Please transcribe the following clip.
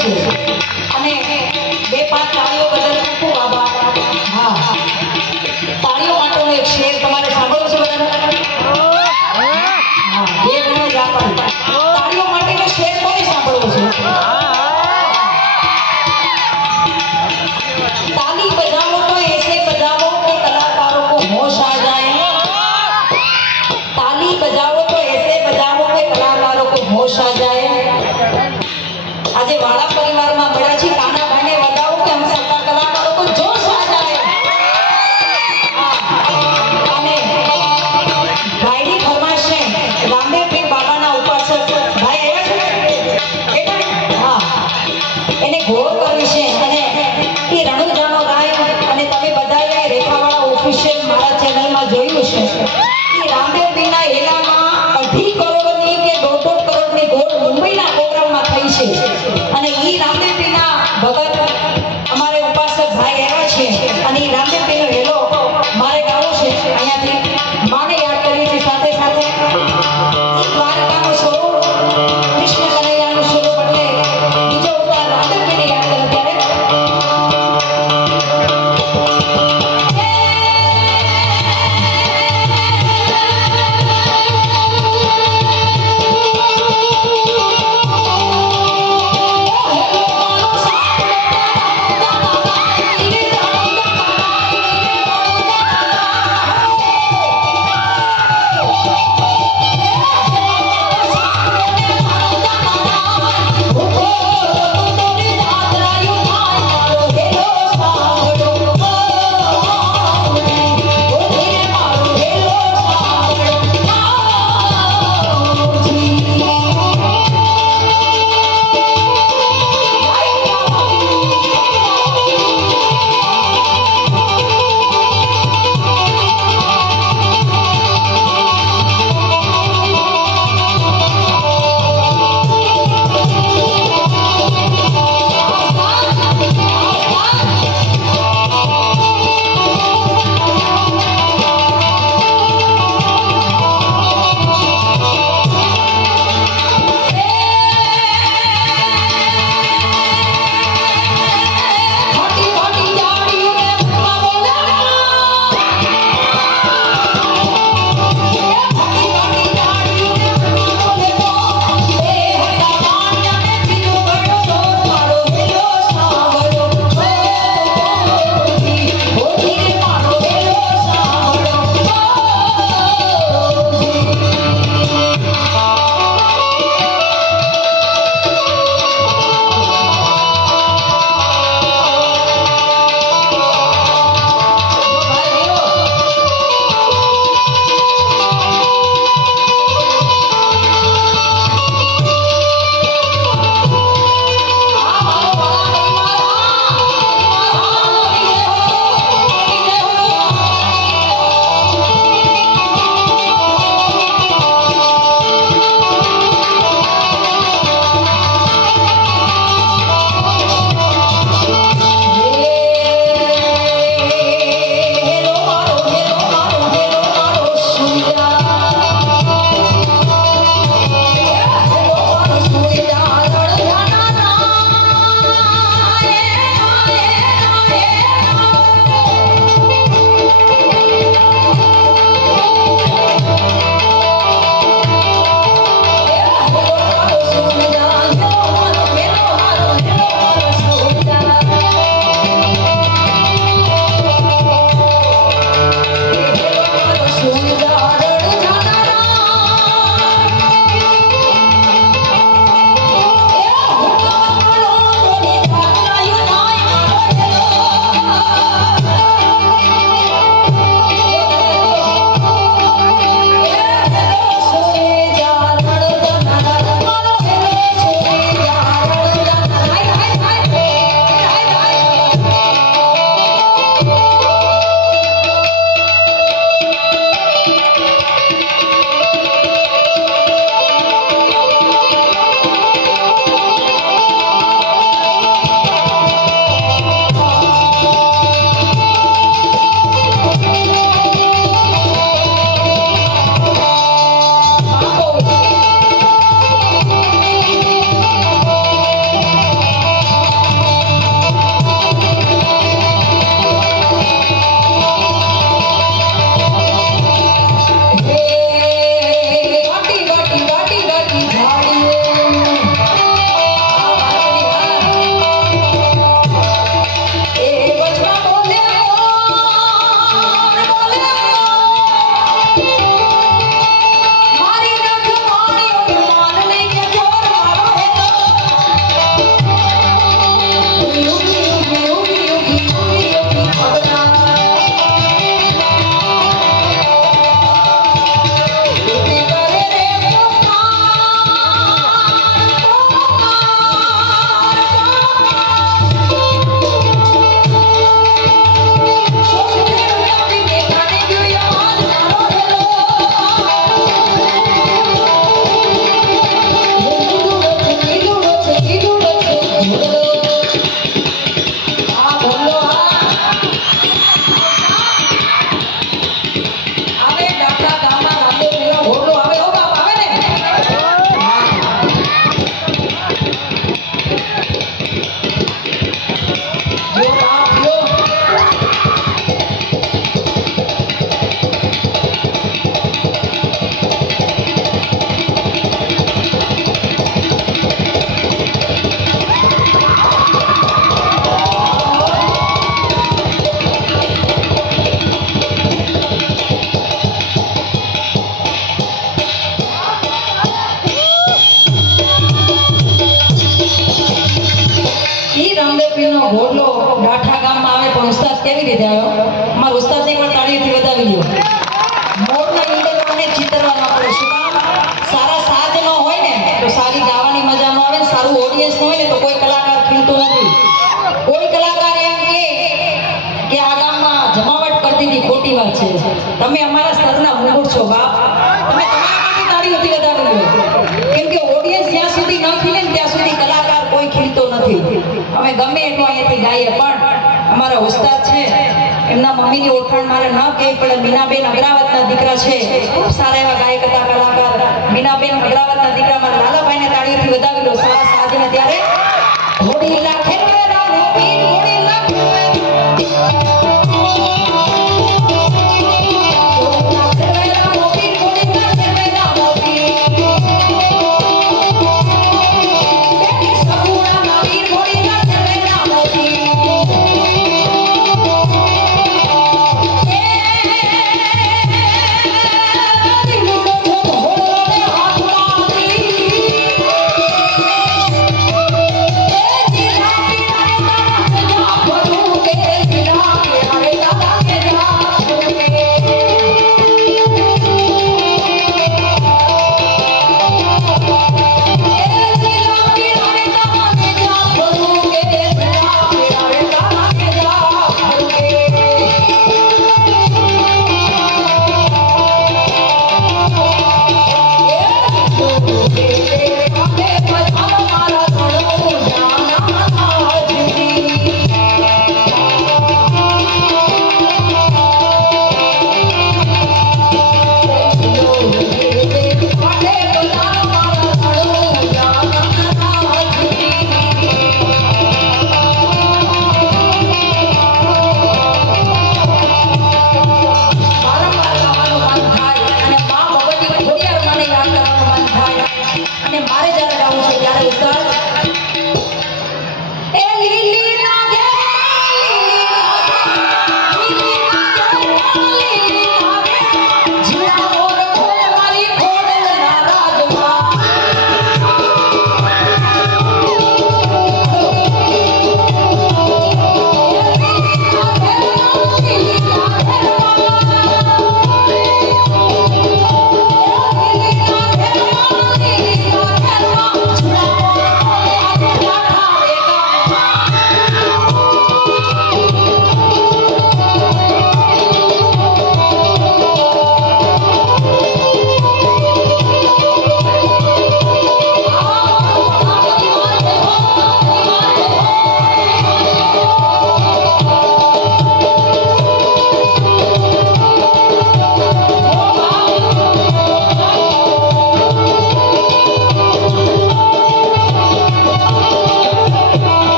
છે અને બે પાંચ તાળીઓ બદલ ખૂબ આભાર. હા, તાળીઓ માટેનો એક શેર તમારે સાંભળવો છે બધાને? હા, બે ગણો જ આપવાનું. તાળીઓ માટેનો શેર કોને સાંભળવો છે? ताली बजाओ तो ऐसे बजाओ कि कलाकारों को होश आ जाए. ताली बजाओ तो ऐसे बजाओ कि कलाकारों को होश आ जाए. આજે વાળા પરિવારમાં ડાઠા ગામમાં આવે પણ ઉસ્તાદ કેવી રીતે આવ્યો? અમારા ઉસ્તાદને પણ તાળીઓથી વધાવી લ્યો. મોરનો ઈંડો મને ચિતરવા ન પડે. શું કામ? સારા સાજ ન હોય ને તો સારી ગાવાની મજા ન આવે, સારું ઓડિયન્સ ન હોય ને તો કોઈ કલાકાર ખીલતો નથી. કોઈ કલાકાર એમ કે આ ગામમાં જમાવટ કરતી હતી, ખોટી વાત છે. તમે અમારા સ્તરના મુકુટ છો બાપ. તમે તમારા માટે તાળીઓથી વધાવી લ્યો. કેમ કે ઓડિયન્સ જ્યાં સુધી ન ખીલે ને ત્યાં સુધી કલાકાર કોઈ ખીલતો નથી. અમે ગમે એટલું અહીંયાથી ગાઈએ પણ અમારા ઉસ્તાદ છે એમના મમ્મીની ઓળખાણ મારે ન કહેવી પડે. મીનાબેન અગ્રાવતના દીકરા છે, ખૂબ સારા એવા ગાયક હતા, કલાકાર. મીનાબેન અગ્રાવતના દીકરા મારા લાલાભાઈને તાળીઓથી વધાવી લો. સારા સાજને ત્યારે ઘોડી લાખે